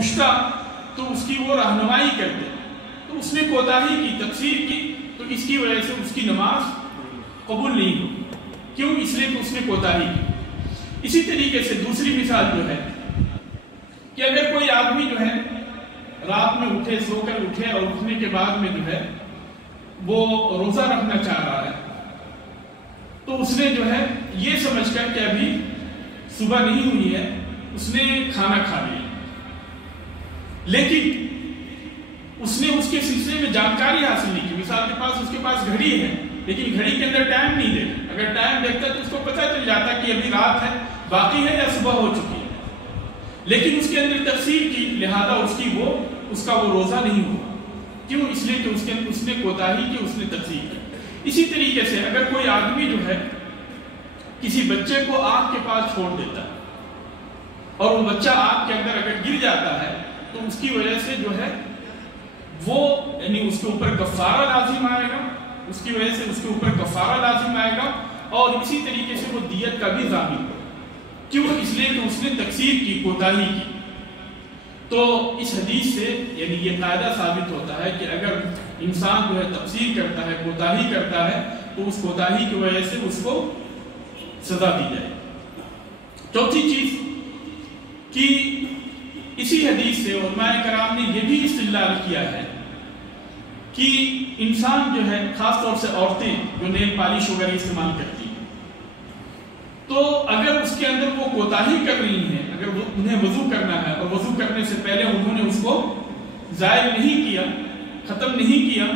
پوچھتا تو اس کی وہ رہنمائی کرتے، تو اس نے کوتاہی کی، تقصیر کی، تو اس کی وجہ سے اس کی نماز قبول نہیں ہوئی۔ کیوں؟ اس لیے کہ اس نے کوتاہی کی۔ اسی طریقے سے دوسری مثال جو ہے کہ اگر کوئی آدمی جو ہے رات میں اٹھے، سو کر اٹھے اور اٹھنے کے بعد میں جو ہے وہ روزہ رکھنا چاہ رہا ہے، تو اس نے جو ہے یہ سمجھ کر کہ ابھی صبح نہیں ہوئی ہے، اس نے کھانا کھا لیا، لیکن اس نے اس کے سلسلے میں جانکاری حاصل نہیں کی۔ مثال کے پاس اس کے پاس گھڑی ہے، لیکن گھڑی کے اندر ٹائم نہیں دیکھا۔ اگر ٹائم دیکھتا تو اس کو پتہ چل جاتا کہ ابھی رات ہے، باقی ہے یا صبح ہو چکی ہے، لیکن اس کے اندر تقصیر کی، لہذا اس کا وہ روزہ نہیں ہوا۔ کیوں؟ اس لیے کہ اس نے کوتاہی کی، اس نے تقصیر کی۔ اسی طریقے سے اگر کوئی آدمی جو ہے کسی بچے کو آگ کے پاس چھوڑ دیتا ہے اور وہ بچہ آگ کے اندر اگر گر جاتا ہے تو اس کی وجہ سے جو ہے وہ یعنی اس کے اوپر کفارہ لازم آئے گا، اس کی وجہ سے اس کے اوپر کفارہ لازم آئے گا، اور اسی طریقے سے وہ دیت کا بھی ضامن ہوگا۔ کیوں؟ اس لیے کہ اس نے تقصیر کی، کوتاہی کی۔ تو اس حدیث سے یعنی یہ قاعدہ ثابت ہوتا ہے کہ اگر انسان جو ہے تقصیر کرتا ہے، کوتاہی کرتا ہے، تو اس کوتاہی کی وجہ سے اس کو سزا دی جائے۔ چوتھی چیز کہ اسی حدیث سے علماء کرام نے یہ بھی استدلال کیا ہے کہ انسان جو ہے خاص طور سے عورتیں جو نیل پالش وغیرہ استعمال کرتی ہیں، تو اگر اس کے اندر وہ کوتاہی کر رہی ہیں، اگر انہیں وضو کرنا ہے اور وضو کرنے سے پہلے انہوں نے اس کو ضائع نہیں کیا، ختم نہیں کیا،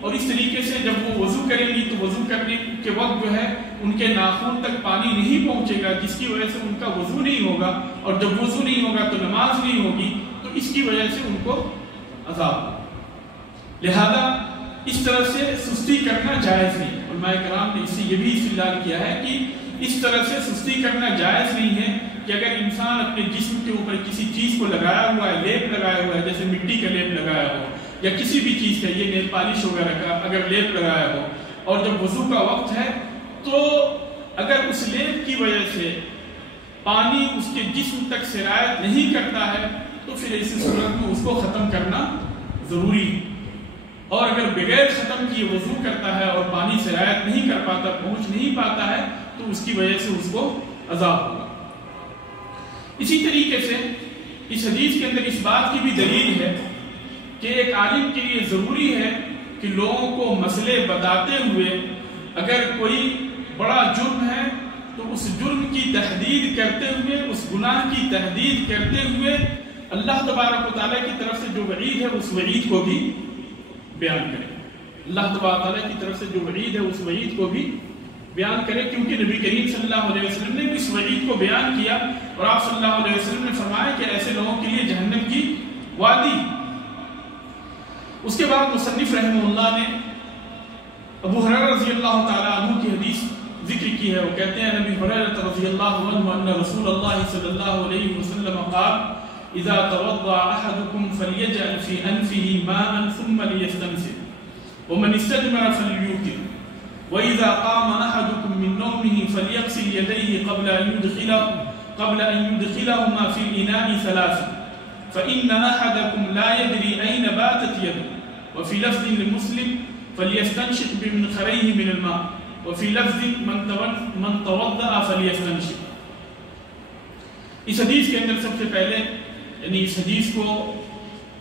اور اس طریقے سے جب وہ وضو کریں گی تو وضو کرنے کے وقت جو ہے ان کے ناخن تک پانی نہیں پہنچے گا، جس کی وجہ سے ان کا وضو نہیں ہوگا، اور جب وضو نہیں ہوگا تو نماز نہیں ہوگی، تو اس کی وجہ سے ان کو عذاب ہوگا۔ لہذا اس طرح سے سستی کرنا جائز نہیں۔ علماء کرام نے اس سے یہ بھی استدلال کیا ہے کہ اس طرح سے سستی کرنا جائز نہیں ہے کہ اگر انسان اپنے جسم کے اوپر کسی چیز کو لگایا ہوا ہے، لیپ لگایا ہوا ہے، جیسے مٹی کا لیپ لگایا ہو یا کسی بھی چیز کا، یہ نیل پالش وغیرہ کا اگر لیپ لگایا ہو، اور جب وضو کا وقت ہے تو اگر اس لیپ کی وجہ سے پانی اس کے جسم تک سرایت نہیں کرتا ہے تو پھر ایسی صورت میں اس کو ختم کرنا ضروری ہے، اور اگر بغیر ختم کیے وضو کرتا ہے اور پانی سرایت نہیں کر پاتا، پہنچ نہیں پاتا ہے، تو اس کی وجہ سے اس کو عذاب ہوگا۔ اسی طریقے سے اس حدیث کے اندر اس بات کی بھی دلیل ہے کہ ایک عالم کے لیے ضروری ہے کہ لوگوں کو مسئلے بتاتے ہوئے اگر کوئی بڑا جرم ہے تو اس جرم کی تحدید کرتے ہوئے، اس گناہ کی تحدید کرتے ہوئے اللہ تبارک و تعالیٰ کی طرف سے جو وعید ہے اس وعید کو بھی بیان کرے۔ اللہ تبارک و تعالیٰ کی طرف سے جو وعید ہے اس وعید کو بھی بیان کرے، کیونکہ نبی کریم صلی اللہ علیہ وسلم نے اس وعید کو بیان کیا، اور آپ صلی اللہ علیہ وسلم نے فرمایا کہ ایسے لوگوں کے لیے جہنم کی وادی۔ اس کے بعد مصنف رحمہ اللہ نے ابو ہریرہ رضی اللہ تعالی عنہ کی حدیث ذکر کی ہے۔ وہ کہتے ہیں نبی ہریرہ رضی اللہ عنہ ان رسول اللہ صلی اللہ علیہ وسلم قال اذا توضأ احدكم فليجعل في انفه ماء ثم ليستنثر ومن استجمر فليوتر وإذا قام أحدكم من نومه فليغسل يديه قبل أن يدخلهما في الإناء ثلاثا فإن أحدكم لا يدري أين باتت يده وفي لفظ لمسلم فليستنشق بمنخريه من الماء وفي لفظ من توضأ فليستنشق۔ اس حدیث کے اندر سب سے پہلے یعنی اس حدیث کو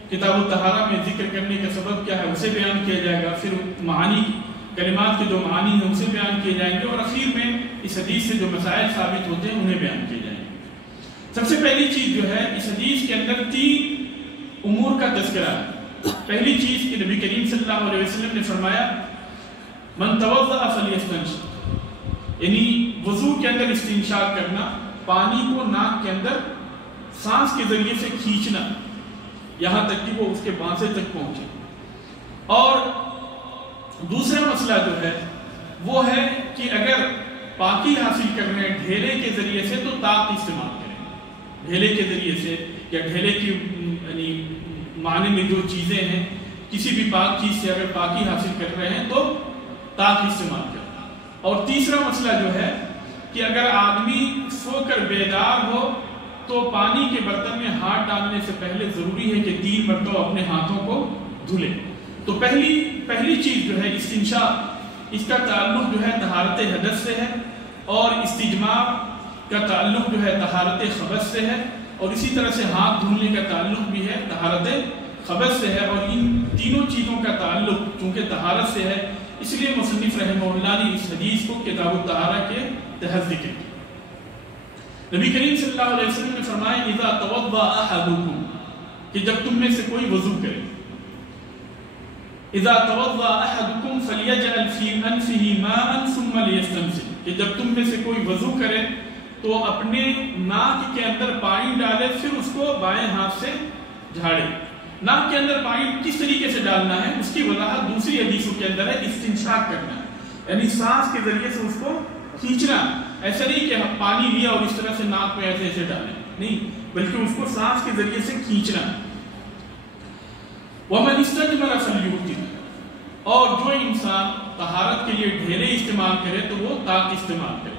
کتاب الطہارہ میں ذکر کرنے کا سبب کیا ہے اسے بیان کیا جائے گا، پھر معانی کلمات کے جو معانی ہیں اسے بیان کیے جائیں گے، اور اخیر میں اس حدیث سے جو مسائل ثابت ہوتے ہیں انہیں بیان کیے جائیں گے۔ سب سے پہلی چیز جو ہے اس حدیث کے اندر 3 امور کا تذکرہ ہے۔ پہلی چیز کہ نبی کریم صلی اللہ علیہ وسلم نے فرمایا من توضأ فلیستنشق، یعنی وضو کے اندر استنشاق کرنا، پانی کو ناک کے اندر سانس کے ذریعے سے کھینچنا یہاں تک کہ وہ اس کے بانسے تک پہنچے۔ اور دوسرا مسئلہ جو ہے وہ ہے کہ اگر پاکی حاصل کر رہے ہیں ڈھیلے کے ذریعے سے تو طاق استعمال کریں، ڈھیلے کے ذریعے سے یا ڈھیلے کی یعنی معنی میں جو چیزیں ہیں کسی بھی پاک چیز سے اگر پاکی حاصل کر رہے ہیں تو طاق استعمال کریں۔ اور تیسرا مسئلہ جو ہے کہ اگر آدمی سو کر بیدار ہو تو پانی کے برتن میں ہاتھ ڈالنے سے پہلے ضروری ہے کہ 3 مرتبہ اپنے ہاتھوں کو دھلے۔ تو پہلی چیز جو ہے استنشاق، اس کا تعلق جو ہے طہارت حدث سے ہے، اور استجماع کا تعلق جو ہے طہارت خبث سے ہے، اور اسی طرح سے ہاتھ دھلنے کا تعلق بھی ہے طہارت خبث سے ہے، اور ان تینوں چیزوں کا تعلق چونکہ طہارت سے ہے، اس لیے مصنف رحمہ اللہ نے اس حدیث کو کتاب الطہارہ کے تحت ذکر کیا۔ نبی کریم صلی اللہ علیہ وسلم نے فرمایا اذا توضأ احدکم، کہ جب تم میں سے کوئی وضو کرے، اذا توضأ احدکم فلیجعل فی انفہ ماء ثم لیستنشق، کہ جب تم میں سے کوئی وضو کرے تو اپنے ناک کے اندر پانی ڈالے، پھر اس کو بائیں ہاتھ سے جھاڑے۔ ناک کے اندر پانی کس طریقے سے ڈالنا ہے اس کی وضاحت دوسری حدیثوں کے اندر ہے، استنشاق کرنا ہے، یعنی سانس کے ذریعے سے اس کو کھینچنا۔ ایسا نہیں کہ ہم پانی لیا اور اس طرح سے ناک میں ایسے ڈالیں، نہیں، بلکہ اس کو سانس کے ذریعے سے کھینچنا۔ وَمَنِ اسْتَجْمَرَ فَلْيُوتِرْ، اور جو انسان طہارت کے لیے ڈھیلے استعمال کرے تو وہ طاق استعمال کرے۔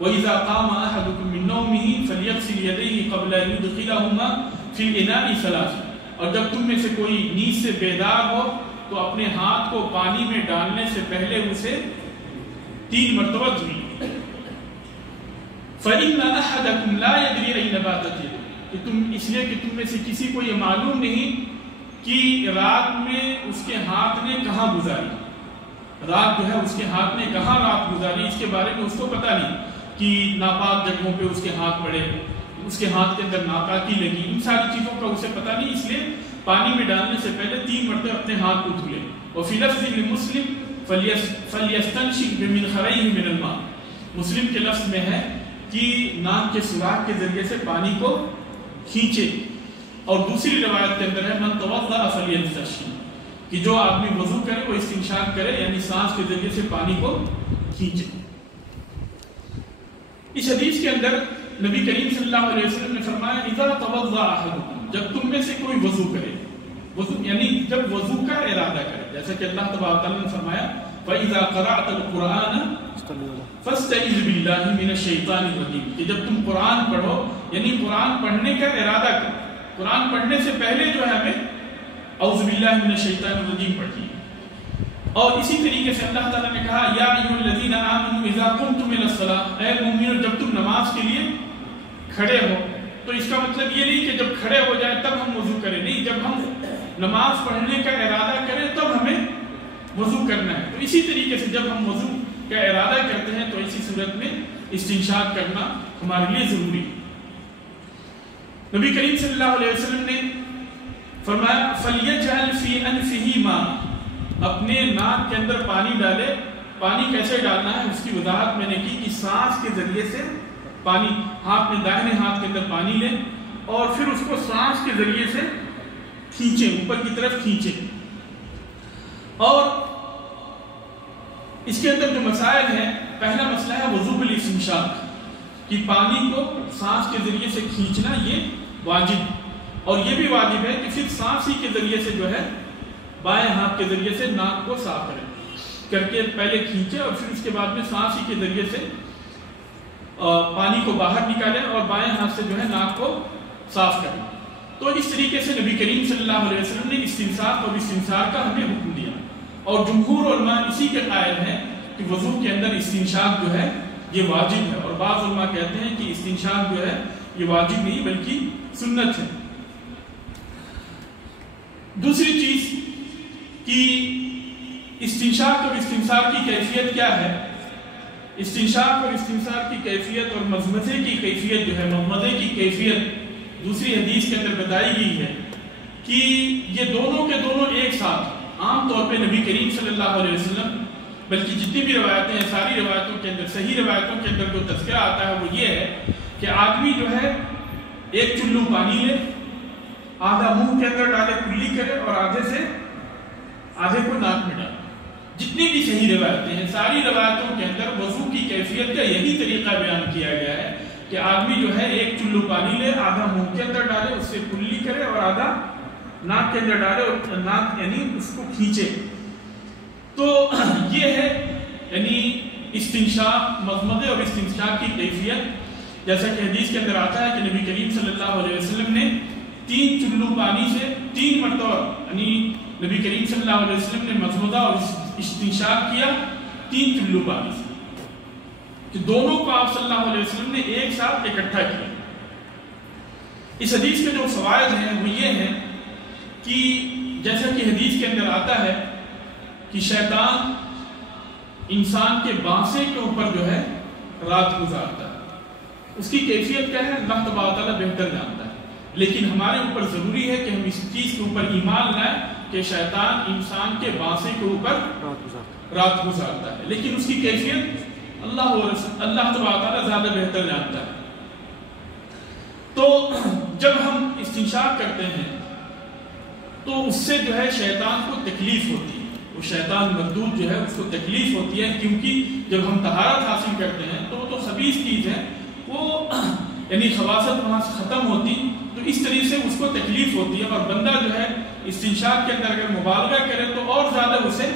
وَإِذَا قَامَ أَحَدُكُم مِّن نَوْمِهِ فَلْيَغْسِلْ يَدَيْهِ قَبْلَ أَن يُدْخِلَهُمَا فِي الْإِنَاءِ ثَلَاثًا، اور جب تم میں سے کوئی نیند سے بیدار ہو تو اپنے ہاتھ کو پانی میں ڈالنے سے پہلے اسے 3 مرتبہ دھلے۔ فَإِنَّ أَحَدَكُمْ لَا يَدْرِي أَيْنَ بَاتَتْ يَدُهُ، اس لیے کہ تم میں سے کسی کو یہ معلوم نہیں کہ رات میں اس کے ہاتھ نے کہاں گزاری، رات جو ہے اس کے ہاتھ نے کہاں رات گزاری، اس کے بارے میں اس کو پتہ نہیں کہ ناپاک جگہوں پہ اس کے ہاتھ پڑے، اس کے ہاتھ کے اندر ناپاکی لگی، ان ساری چیزوں کا اسے پتہ نہیں، اس لیے پانی میں ڈالنے سے پہلے 3 مرتبہ اپنے ہاتھ کو دھلے۔ وفی لفظ لمسلم فلیستنشق بمنخريه من الماء، مسلم کے لفظ میں ہے کہ ناک کے سوراخ کے ذریعے سے پانی کو کھینچے، اور دوسری روایت کے اندر ہے من توضأ فلیستنشق، کہ جو آدمی وضو کرے وہ استنشاق کرے، یعنی سانس کے ذریعے سے پانی کو کھینچے۔ اس حدیث کے اندر نبی کریم صلی اللہ علیہ وسلم نے فرمایا اذا توضأ احدکم، جب تم میں سے کوئی وضو کرے، وضو یعنی جب وضو کا ارادہ کرے، جیسا کہ اللہ تبارک تعالیٰ نے فرمایا فَإِذَا قَرَأْتَ الْقُرْآنَ فَاسْتَعِذْ بِاللَّهِ مِنَ الشَّيْطَانِ الرَّجِيمِ، کہ جب تم قرآن پڑھو، یعنی قرآن پڑھنے کا ارادہ کرو، قرآن پڑھنے سے پہلے جو ہے ہمیں اعوذ باللہ من الشیطان الرجیم پڑھیے۔ اور اسی طریقے سے اللہ تعالیٰ نے کہا یا ایھا الذین آمنوا اذا قمتم الی الصلاۃ، اے مومنو جب تم نماز کے لیے کھڑے ہو، تو اس کا مطلب یہ نہیں کہ جب کھڑے ہو جائیں تب ہم وضو کریں، نہیں، جب ہم نماز پڑھنے کا ارادہ کریں تب ہمیں وضو کرنا ہے۔ تو اسی طریقے سے جب ہم وضو کا ارادہ کرتے ہیں تو اسی صورت میں استنشاق کرنا ہمارے لیے ضروری ہے۔ نبی کریم صلی اللہ علیہ وسلم نے فرمایا فَلْيَجْعَلْ فِي أَنْفِهِ مَاءً، اپنے ناک کے اندر پانی ڈالے۔ پانی کیسے ڈالنا ہے اس کی وضاحت میں نے کی کہ سانس کے ذریعے سے پانی ہاتھ میں، دائیں ہاتھ کے اندر پانی لیں اور پھر اس کو سانس کے ذریعے سے کھینچیں، اوپر کی طرف کھینچیں۔ اور اس کے اندر جو مسائل ہیں، پہلا مسئلہ ہے وضو بالاستنشاق، کہ پانی کو سانس کے ذریعے سے کھینچنا یہ واجب، اور یہ بھی واجب ہے کہ پھر سانس ہی کے ذریعے سے جو ہے بائیں ہاتھ کے ذریعے سے ناک کو صاف کریں، کر کے پہلے کھینچے اور پھر اس کے بعد میں سانس ہی کے ذریعے سے پانی کو باہر نکالیں اور بائیں ہاتھ سے جو ہے ناک کو صاف کریں۔ تو اس طریقے سے نبی کریم صلی اللہ علیہ وسلم نے استنشاق اور استنثار کا ہمیں حکم دیا، اور جمہور علماء اسی کے قائل ہیں کہ وضو کے اندر استنشاق جو ہے یہ واجب ہے، اور بعض علماء کہتے ہیں کہ استنشاق جو ہے یہ واجب نہیں بلکہ سنت ہے۔ دوسری چیز کہ استنشاق اور استنثار کی کیفیت کیا ہے۔ استنشاق اور استنثار کی کیفیت اور مضمضے کی کیفیت جو ہے، مضمضے کی کیفیت دوسری حدیث کے اندر بتائی گئی ہے کہ یہ دونوں کے دونوں ایک ساتھ عام طور پہ نبی کریم صلی اللہ علیہ وسلم، بلکہ جتنی بھی روایتیں ہیں ساری روایتوں کے اندر، صحیح روایتوں کے اندر جو تذکرہ آتا ہے وہ یہ ہے کہ آدمی جو ہے ایک چلو پانی لے، آدھا منہ کے اندر ڈالے، کلی کرے، اور آدھے کو ناک میں ڈالے۔ جتنی بھی صحیح روایتیں ہیں ساری روایتوں کے اندر وضو کی کیفیت کا یہی طریقہ بیان کیا گیا ہے کہ آدمی جو ہے ایک چلو پانی لے، آدھا منہ کے اندر ڈالے، اس سے کلی کرے، اور آدھا ناک کے اندر ڈالے اور ناک یعنی اس کو کھینچے۔ تو یہ ہے یعنی استنشاق، مضمضے اور استنشاق کی کیفیت۔ جیسا کہ حدیث کے اندر آتا ہے کہ نبی کریم صلی اللہ علیہ وسلم نے 3 چلو پانی سے 3 مرتبہ، یعنی نبی کریم صلی اللہ علیہ وسلم نے مضمضہ اور استنشاق کیا 3 چلو پانی سے، کہ دونوں کو آپ صلی اللہ علیہ وسلم نے ایک ساتھ اکٹھا کیا۔ اس حدیث کے جو فوائد ہیں وہ یہ ہیں کہ جیسا کہ حدیث کے اندر آتا ہے کہ شیطان انسان کے بانسے کے اوپر جو ہے رات گزارتا ہے، اس کی کیفیت کیا ہے اللہ تبارک تعالیٰ بہتر جانتا ہے، لیکن ہمارے اوپر ضروری ہے کہ ہم اس چیز کے اوپر ایمان لائیں کہ شیطان انسان کے بانسے کے اوپر رات گزارتا ہے، لیکن اس کی کیفیت اللہ تبارک تعالیٰ زیادہ بہتر جانتا ہے۔ تو جب ہم استنشاق کرتے ہیں تو اس سے جو ہے شیطان کو تکلیف ہوتی ہے، وہ شیطان مردود جو ہے اس کو تکلیف ہوتی ہے، کیونکہ جب ہم طہارت حاصل کرتے ہیں تو وہ تو خبیث چیز ہے، وہ یعنی خباثت وہاں سے ختم ہوتی، تو اس طریقے سے اس کو تکلیف ہوتی ہے، اور بندہ جو ہے استنشاق کے اندر اگر مبالغہ کرے تو اور زیادہ اسے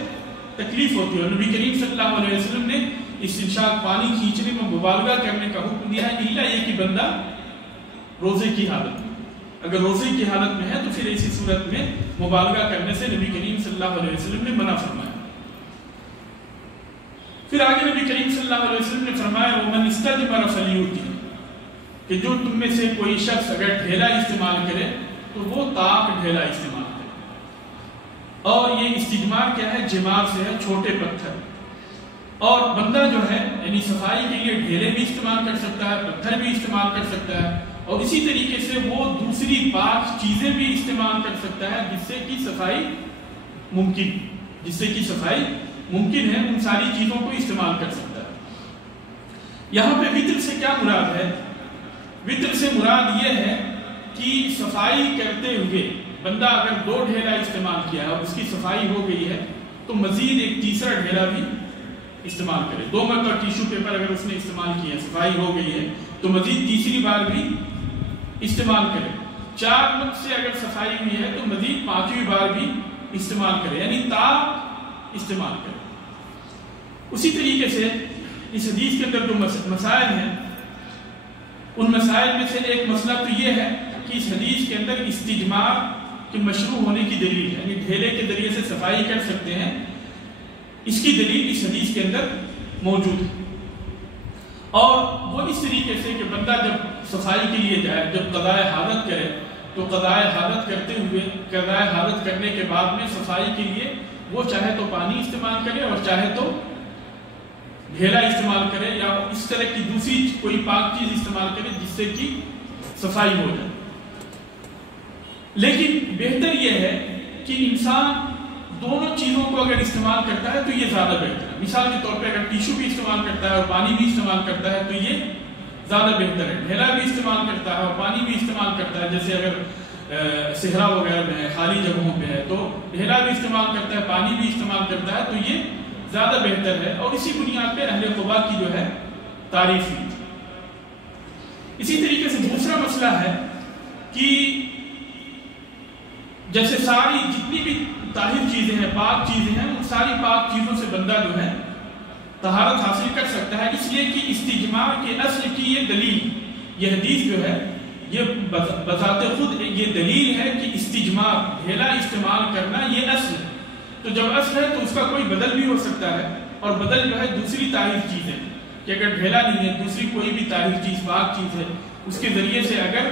تکلیف ہوتی ہے۔ اور نبی کریم صلی اللہ علیہ وسلم نے استنشاق پانی کھینچنے میں مبالغہ کرنے کا حکم دیا ہے، الا یہ کہ بندہ روزے کی حالت میں، اگر روزے کی حالت میں ہے تو پھر ایسی صورت میں مبالغہ کرنے سے نبی کریم صلی اللہ علیہ وسلم نے منع فرمایا۔ پھر آگے نبی کریم صلی اللہ علیہ وسلم نے فرمایا وَمَنْ اسْتَجْمَرَ فَلْيُوتِرْ، کہ جو تم میں سے کوئی شخص اگر ڈھیلا استعمال کرے تو وہ طاق ڈھیلا استعمال کرے، اور یہ استجمار کیا ہے؟ جمار سے ہے، چھوٹے پتھر، اور بندہ جو ہے یعنی صفائی کے لیے ڈھیلے بھی استعمال کر سکتا ہے، پتھر بھی استعمال کر سکتا ہے، اور اسی طریقے سے وہ دوسری پاک چیزیں بھی استعمال کر سکتا ہے جس سے کہ صفائی ممکن ہے، ان ساری چیزوں کو استعمال کر سکتا ہے۔ یہاں پہ وطر سے کیا مراد ہے؟ وطر سے مراد یہ ہے کہ صفائی کرتے ہوئے بندہ اگر 2 ڈھیلا استعمال کیا ہے اور اس کی صفائی ہو گئی ہے تو مزید ایک تیسرا ڈھیلا بھی استعمال کرے۔ 2 مرتبہ ٹیشو پیپر اگر اس نے استعمال کیا، صفائی ہو گئی ہے تو مزید تیسری بار بھی استعمال کرے۔ 4 مرتبہ سے اگر صفائی ہوئی ہے تو مزید 5ویں بار بھی استعمال کرے، یعنی طاق استعمال کرے۔ اسی طریقے سے اس حدیث کے اندر جو مسائل ہیں ان مسائل میں سے ایک مسئلہ تو یہ ہے کہ اس حدیث کے اندر استجمار کے مشروع ہونے کی دلیل ہے، یعنی ڈھیلے کے ذریعے سے صفائی کر سکتے ہیں، اس کی دلیل اس حدیث کے اندر موجود ہے۔ اور وہ اس طریقے سے کہ بندہ جب صفائی کے لیے جائے، جب قضاء حاجت کرے تو قضاء حاجت کرنے کے بعد میں صفائی کے لیے وہ چاہے تو پانی استعمال کرے اور چاہے تو ڈھیلا استعمال کرے یا اس طرح کی دوسری کوئی پاک چیز استعمال کرے جس سے کہ صفائی ہو جائے۔ لیکن بہتر یہ ہے کہ انسان دونوں چیزوں کو اگر استعمال کرتا ہے تو یہ زیادہ بہتر ہے۔ مثال کے طور پہ اگر ٹیشو بھی استعمال کرتا ہے اور پانی بھی استعمال کرتا ہے تو یہ زیادہ بہتر ہے۔ ڈھیلا بھی استعمال کرتا ہے اور پانی بھی استعمال کرتا ہے، جیسے اگر صحرا وغیرہ میں ہے، خالی جگہوں پہ ہے تو ڈھیلا بھی استعمال کرتا ہے، پانی بھی استعمال کرتا ہے، تو یہ زیادہ بہتر ہے، اور اسی بنیاد پہ اہل قباء کی جو ہے تعریف ہوئی۔ اسی طریقے سے دوسرا مسئلہ ہے کہ جیسے ساری جتنی بھی طاہر چیزیں ہیں، پاک چیزیں ہیں، ان ساری پاک چیزوں سے بندہ جو ہے طہارت حاصل کر سکتا ہے، اس لیے کہ استجمار کے اصل کی یہ دلیل، یہ حدیث جو ہے یہ بذات خود یہ دلیل ہے کہ استجمار ڈھیلا استعمال کرنا یہ اصل ہے۔ تو جب اصل ہے تو اس کا کوئی بدل بھی ہو سکتا ہے، اور بدل جو ہے دوسری طاہر چیز ہے، کہ اگر ڈھیلا نہیں ہے، دوسری کوئی بھی طاہر چیز پاک چیز ہے، اس کے ذریعے سے اگر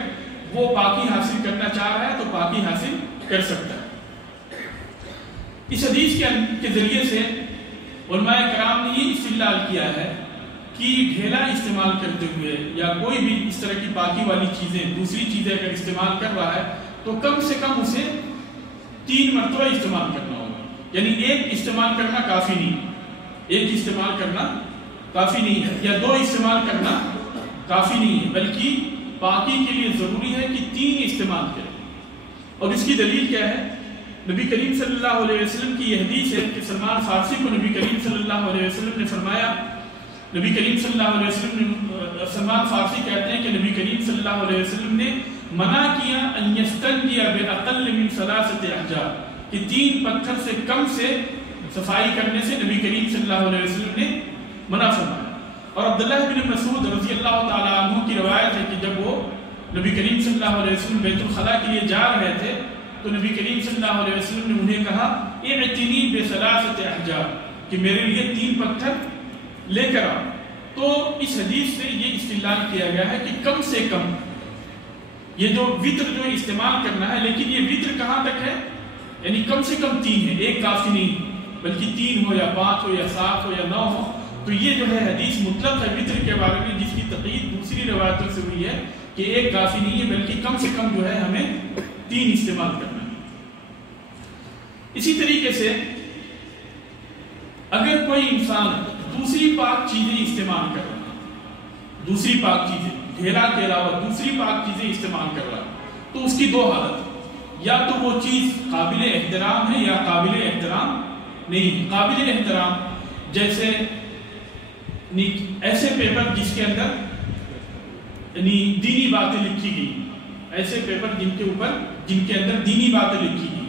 وہ پاکی حاصل کرنا چاہ رہا ہے تو پاکی حاصل کر سکتا ہے۔ اس حدیث کے ذریعے سے علماء کرام نے یہ استدلال کیا ہے کہ ڈھیلا استعمال کرتے ہوئے یا کوئی بھی اس طرح کی پاکی والی چیزیں، دوسری چیزیں اگر استعمال کر رہا ہے تو کم سے کم اسے 3 مرتبہ استعمال کرنا ہوگا، یعنی ایک استعمال کرنا کافی نہیں، ایک استعمال کرنا کافی نہیں ہے، یا 2 استعمال کرنا کافی نہیں ہے، بلکہ پاکی کے لیے ضروری ہے کہ 3 استعمال کرے۔ اور اس کی دلیل کیا ہے؟ نبی کریم صلی اللہ علیہ وسلم کی یہ حدیث ہے کہ سلمان فارسی کو نبی کریم صلی اللہ علیہ وسلم نے فرمایا، نبی کریم صلی اللہ علیہ وسلم نے، سلمان فارسی کہتے ہیں کہ نبی کریم صلی اللہ علیہ وسلم نے منع کیا ان یستنجی باقل من 3 احجار، کہ 3 پتھر سے کم سے صفائی کرنے سے نبی کریم صلی اللہ علیہ وسلم نے منع فرمایا۔ اور عبداللہ بن مسعود رضی اللہ تعالیٰ عنہ کی روایت ہے کہ جب وہ نبی کریم صلی اللہ علیہ وسلم بیت الخلاء کے لیے جا رہے تھے تو نبی کریم صلی اللہ علیہ وسلم نے انہیں کہا اعتنی بثلاثۃ احجار، کہ میرے لیے 3 پتھر لے کر آؤ۔ تو اس حدیث سے یہ استدلال کیا گیا ہے کہ کم سے کم یہ جو وطر جو استعمال کرنا ہے، لیکن یہ وطر کہاں تک ہے، یعنی کم سے کم 3 ہے، ایک کافی نہیں، بلکہ 3 ہو یا 5 ہو یا 7 ہو یا 9 ہو۔ تو یہ جو ہے حدیث مطلق ہے وطر کے بارے میں، جس کی تقیید دوسری روایتوں سے ہوئی ہے کہ ایک کافی نہیں ہے بلکہ کم سے کم جو ہے ہمیں 3 استعمال کرنا ہے۔ اسی طریقے سے اگر کوئی انسان دوسری پاک چیزیں استعمال کر رہا ہے، دوسری پاک چیزیں ڈھیلا کے علاوہ دوسری پاک چیزیں استعمال کر رہا ہے، تو اس کی 2 حالت، یا تو وہ چیز قابل احترام ہے یا قابل احترام نہیں ہے۔ قابل احترام جیسے ایسے پیپر جس کے اندر دینی باتیں لکھی گئی، ایسے پیپر جن کے اندر دینی باتیں لکھی گئی،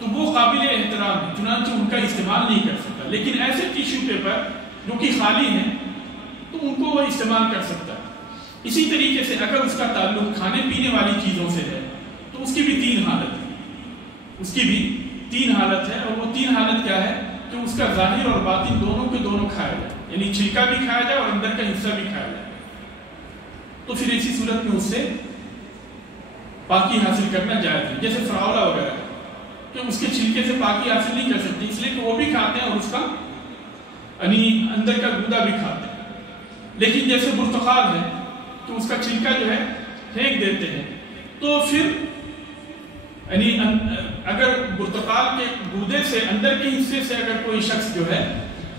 تو وہ قابل احترام ہے، چنانچہ ان کا استعمال نہیں کر سکتا۔ لیکن ایسے ٹیشو پیپر جو کہ خالی ہیں تو ان کو وہ استعمال کر سکتا ہے۔ اسی طریقے سے اگر اس کا تعلق کھانے پینے والی چیزوں سے ہے تو اس کی بھی 3 حالت ہے، اس کی بھی 3 حالت ہے، اور وہ 3 حالت کیا ہے کہ اس کا ظاہر اور باطن دونوں کے دونوں کھایا جائے، یعنی چھلکا بھی کھایا جائے اور اندر کا حصہ بھی کھایا جائے۔ تو پھر ایسی صورت میں اس سے پاکی حاصل کرنا جائز ہے، جیسے فراولہ وغیرہ کہ اس کے چھلکے سے پاکی حاصل نہیں کر سکتے، اس لیے کہ وہ بھی کھاتے ہیں اور اس کا اندر کا گودا بھی کھاتے ہیں۔ لیکن جیسے برتقال ہے تو اس کا چھلکا جو ہے پھینک دیتے ہیں، تو پھر اگر برتقال کے گودے سے اندر کے حصے سے اگر کوئی شخص جو ہے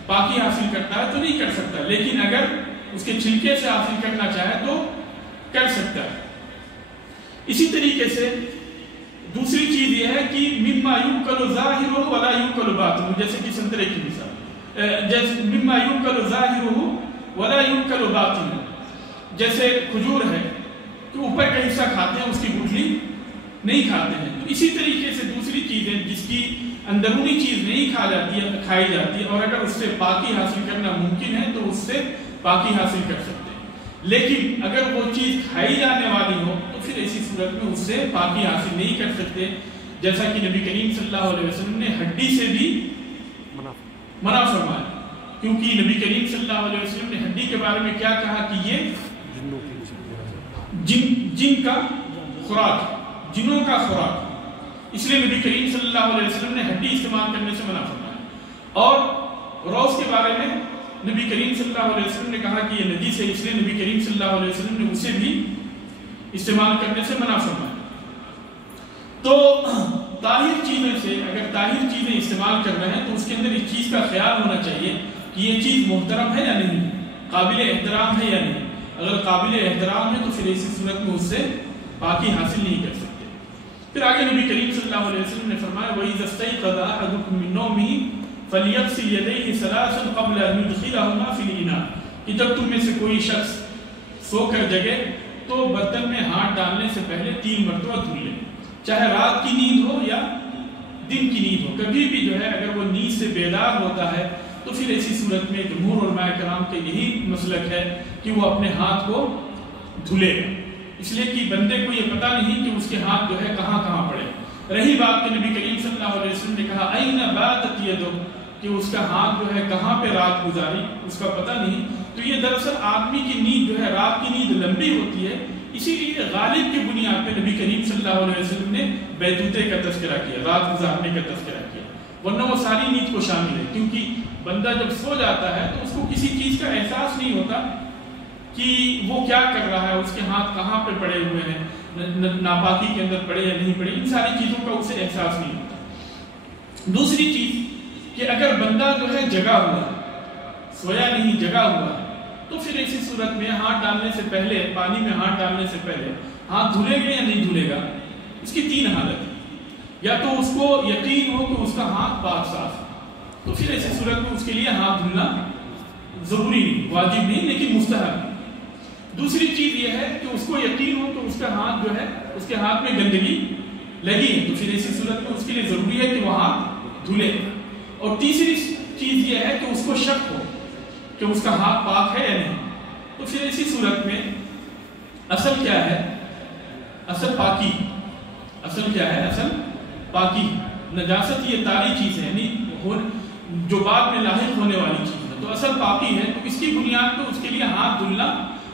پاکی حاصل کرتا ہے تو نہیں کر سکتا، لیکن اگر اس کے چھلکے سے حاصل کرنا چاہے تو کر سکتا ہے۔ اسی طریقے سے دوسری چیز یہ ہے کہ مما یؤکل ظاہرہ ولا یؤکل باطنہ، جیسے کہ سنترے کی مثال، جیسے مما یؤکل ظاہرہ ولا یؤکل باطنہ، جیسے کھجور ہے کہ اوپر کا حصہ کھاتے ہیں، اس کی گٹھلی نہیں کھاتے ہیں۔ تو اسی طریقے سے دوسری چیزیں جس کی اندرونی چیز نہیں کھائی جاتی ہے، اور اگر اس سے پاکی حاصل کرنا ممکن ہے تو اس سے پاکی حاصل کر سکتے ہیں، لیکن اگر وہ چیز کھائی جانے والی ہو تو پھر ایسی صورت میں اس سے پاکی حاصل نہیں کر سکتے، جیسا کہ نبی کریم صلی اللہ علیہ وسلم نے ہڈی سے بھی منع فرمایا، کیونکہ نبی کریم صلی اللہ علیہ وسلم نے ہڈی کے بارے میں کیا کہا کہ یہ جن کا خوراک، جنوں کا خوراک، اس لیے نبی کریم صلی اللہ علیہ وسلم نے ہڈی استعمال کرنے سے منع فرمایا۔ اور روز کے بارے میں نبی کریم صلی اللہ علیہ وسلم نے کہا کہ یہ نجس ہے، اس لیے نبی کریم صلی اللہ علیہ وسلم نے اسے بھی استعمال کرنے سے منع فرمایا۔ تو طاہر چیزوں سے اگر طاہر چیزیں استعمال کر رہے ہیں تو اس کے اندر اس چیز کا خیال ہونا چاہیے کہ یہ چیز محترم ہے یا نہیں، قابل احترام ہے یا نہیں۔ اگر قابل احترام ہے تو پھر ایسی صورت میں اس سے پاکی حاصل نہیں کر سکتے۔ پھر آگے نبی کریم صلی اللہ علیہ وسلم نے فرمایا وَإِذَا اسْتَيْقَظَ أَحَدُكُم مِّن نَوْمِهِ فَلْيَغْسِلْ يَدَيْهِ ثَلَاثًا قَبْلَ أَن يُدْخِلَهُمَا فِي الْإِنَاءِ، کہ جب تم میں سے کوئی شخص سو کر جگے تو برتن میں ہاتھ ڈالنے سے پہلے 3 مرتبہ دھو لے، چاہے رات کی نیند ہو یا دن کی نیند ہو۔ کبھی بھی جو ہے اگر وہ نیند سے بیدار ہوتا ہے تو پھر ایسی صورت میں جمہور علماء کرام کے یہی مسلک ہے کہ وہ اپنے ہاتھ کو دھلے، اس لیے کہ بندے کو یہ پتہ نہیں کہ اس کے ہاتھ جو ہے کہاں کہاں پڑے۔ رہی بات کہ نبی کریم صلی اللہ علیہ وسلم نے کہا اَيْنَ بَاتَتْ يَدُهُ، کہ اس کا ہاتھ جو ہے کہاں پہ رات گزاری، اس کا پتہ نہیں۔ تو یہ دراصل آدمی کی نیند جو ہے رات کی نیند لمبی ہوتی ہے، اسی لیے غالب کی بنیاد پہ نبی کریم صلی اللہ علیہ وسلم نے بیتوتے کا تذکرہ کیا، رات گزارنے کا تذکرہ کیا، ورنہ وہ ساری نیند کو شامل ہے، کیونکہ بندہ جب سو جاتا ہے تو اس کو کسی چیز کا احساس نہیں ہوتا کہ وہ کیا کر رہا ہے، اس کے ہاتھ کہاں پہ پڑے ہوئے ہیں، ناپاکی کے اندر پڑے یا نہیں پڑے، ان ساری چیزوں کا اسے احساس نہیں ہوتا۔ دوسری چیز کہ اگر بندہ جو ہے جگا ہوا ہے، سویا نہیں جگا ہوا ہے، تو پھر ایسی صورت میں ہاتھ ڈالنے سے پہلے، پانی میں ہاتھ ڈالنے سے پہلے ہاتھ دھلے گا یا نہیں دھلے گا، اس کی 3 حالت ہے۔ یا تو اس کو یقین ہو کہ اس کا ہاتھ پاک صاف ہے، تو پھر ایسی صورت میں اس کے لیے ہاتھ دھلنا ضروری نہیں، واجب نہیں، لیکن مستحب ہے۔ دوسری چیز یہ ہے کہ اس کو یقین ہو کہ اس کا ہاتھ جو ہے، اس کے ہاتھ میں گندگی لگی ہے، تو پھر ایسی صورت میں اس کے لیے ضروری ہے کہ وہ ہاتھ دھلے۔ اور تیسری چیز یہ ہے کہ اس کو شک ہو کہ اس کا ہاتھ پاک ہے یا نہیں. تو پھر اسی صورت میں اصل کیا ہے؟ اصل پاکی. اصل کیا ہے؟ اصل پاکی. نجاست یہ طاری چیز ہے، یعنی جو بعد میں لاحق ہونے والی چیز ہے. تو اصل پاکی ہے، تو اس کی بنیاد پہ اس کے لیے ہاتھ دھلنا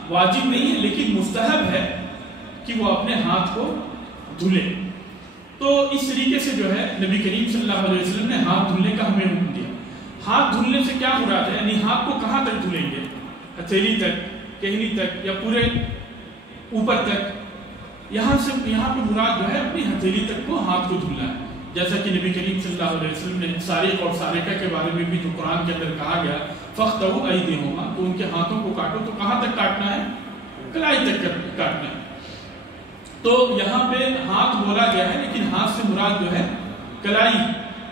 واجب نہیں ہے، لیکن مستحب ہے کہ وہ اپنے ہاتھ کو دھلے. تو اس طریقے سے جو ہے نبی کریم صلی اللہ علیہ وسلم نے ہاتھ دھلنے کا ہمیں حکم دیا. ہاتھ دھلنے سے کیا مراد ہے؟ یعنی ہاتھ کو کہاں تک دھلیں گے؟ ہتھیلی تک، کہنی تک، یا پورے اوپر تک؟ یہاں پہ مراد جو ہے اپنی ہتھیلی تک کو ہاتھ کو دھلنا ہے. جیسا کہ نبی کریم صلی اللہ علیہ وسلم نے سارق اور سارقہ کے بارے میں بھی جو قرآن کے اندر کہا گیا فَاقْطَعُوا أَيْدِيَهُمَا، تو ان کے ہاتھوں کو کاٹو. تو کہاں تک کاٹنا ہے؟ کلائی تک کاٹنا ہے. تو یہاں پہ ہاتھ بولا گیا ہے، لیکن ہاتھ سے مراد جو ہے کلائی.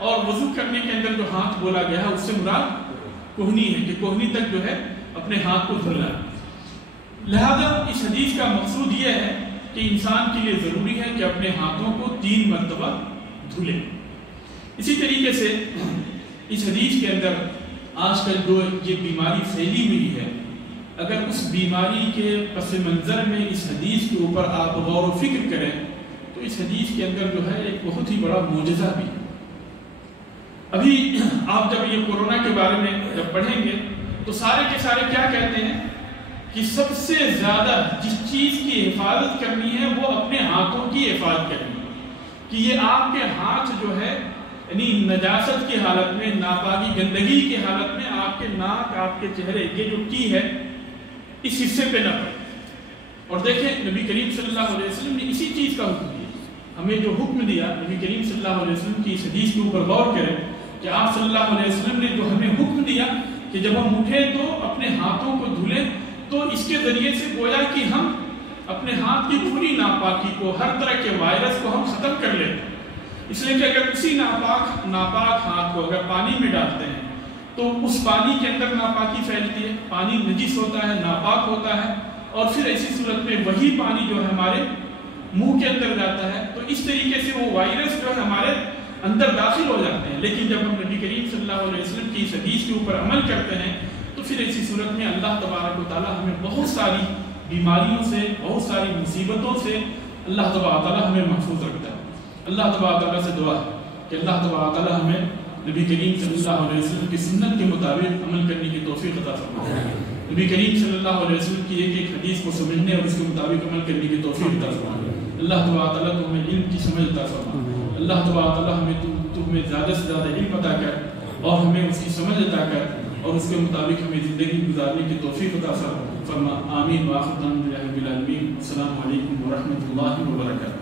اور وضو کرنے کے اندر جو ہاتھ بولا گیا ہے اس سے مراد کوہنی ہے، کہ کوہنی تک جو ہے اپنے ہاتھ کو دھلنا. لہذا اس حدیث کا مقصود یہ ہے کہ انسان کے لیے ضروری ہے کہ اپنے ہاتھوں کو 3 مرتبہ دھلے. اسی طریقے سے اس حدیث کے اندر آج کل جو یہ بیماری پھیلی ہوئی ہے، اگر اس بیماری کے پس منظر میں اس حدیث کے اوپر آپ غور و فکر کریں تو اس حدیث کے اندر جو ہے ایک بہت ہی بڑا معجزہ بھی ہے. ابھی آپ جب یہ کورونا کے بارے میں جب پڑھیں گے تو سارے کے سارے کیا کہتے ہیں کہ سب سے زیادہ جس چیز کی حفاظت کرنی ہے وہ اپنے ہاتھوں کی حفاظت کرنی ہے. کہ یہ آپ کے ہاتھ جو ہے یعنی نجاست کی حالت میں، ناپاکی گندگی کی حالت میں آپ کے ناک، آپ کے چہرے، یہ جو کی ہے اس حصے پہ نہ پڑے. اور دیکھیں نبی کریم صلی اللہ علیہ وسلم نے اسی چیز کا حکم دیا. ہمیں جو حکم دیا نبی کریم صلی اللہ علیہ وسلم کی اس حدیث کے اوپر غور کریں کہ آپ صلی اللہ علیہ وسلم نے جو ہمیں حکم دیا کہ جب ہم اٹھیں تو اپنے ہاتھوں کو دھلیں، تو اس کے ذریعے سے گویا کہ ہم اپنے ہاتھ کی پوری ناپاکی کو، ہر طرح کے وائرس کو ہم ختم کر لیتے ہیں. اس لیے کہ اگر اسی ناپاک ہاتھ کو اگر پانی میں ڈالتے ہیں تو اس پانی کے اندر ناپاکی پھیلتی ہے، پانی نجس ہوتا ہے، ناپاک ہوتا ہے، اور پھر ایسی صورت میں وہی پانی جو ہے ہمارے منہ کے اندر جاتا ہے. تو اس طریقے سے وہ وائرس جو ہے ہمارے اندر داخل ہو جاتے ہیں. لیکن جب ہم نبی کریم صلی اللہ علیہ وسلم کی اس حدیث کے اوپر عمل کرتے ہیں تو پھر ایسی صورت میں اللہ تبارک و تعالیٰ ہمیں بہت ساری بیماریوں سے، بہت ساری مصیبتوں سے اللہ تبارک و تعالیٰ ہمیں محفوظ رکھتا ہے. اللہ تبارک و تعالیٰ سے دعا ہے کہ اللہ تبارک و تعالیٰ ہمیں نبی کریم صلی اللہ علیہ وسلم کی سنت کے مطابق عمل کرنے کی توفیق عطا فرمائے. نبی کریم صلی اللہ علیہ وسلم کی ایک ایک حدیث کو سمجھنے اور اس کے مطابق عمل کرنے کی توفیق عطا فرمائے. اللہ تبارک و تعالیٰ تو ہمیں علم کی سمجھ عطا فرمائے. اللہ تبارک و تعالیٰ ہمیں زیادہ سے زیادہ علم عطا کر اور ہمیں اس کی سمجھ عطا کر اور اس کے مطابق ہمیں زندگی گزارنے کی توفیق عطا فرما. آمین. وآخر دعوانا الحمد للہ رب العالمین. السلام علیکم ورحمۃ اللہ وبرکاتہ.